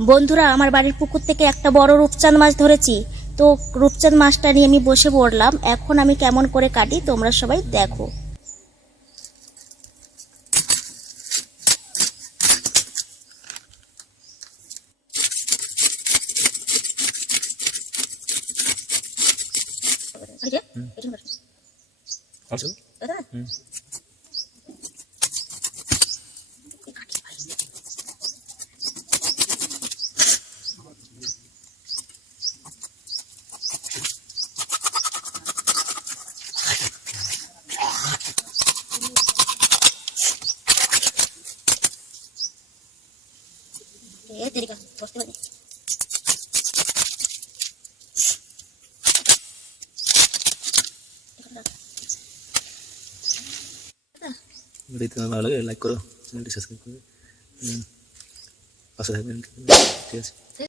বন্ধুরা আমার বাড়ির পুকুর থেকে একটা বড় রূপচাঁদ মাছ ধরেছি তো রূপচাঁদ মাছটা নিয়ে আমি বসে পড়লাম এখন আমি কেমন করে কাটি তোমরা সবাই দেখো Also? ahorita no me hablo el like codo, no le dices que el codo, no, vas a hacer.